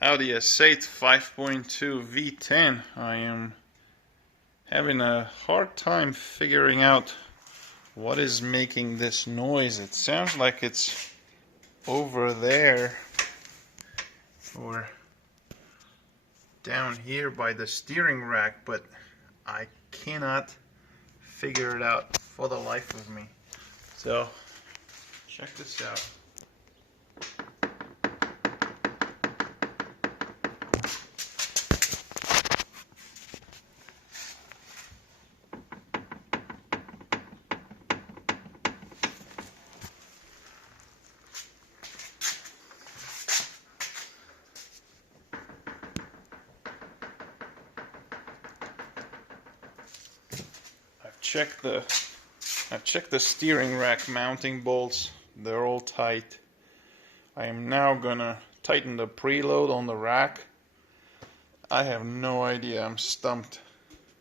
Audi S8 5.2 V10. I am having a hard time figuring out what is making this noise. It sounds like it's over there or down here by the steering rack, but I cannot figure it out for the life of me. So check this out. I've checked the steering rack mounting bolts. They're all tight. I am now gonna tighten the preload on the rack. I have no idea. I'm stumped.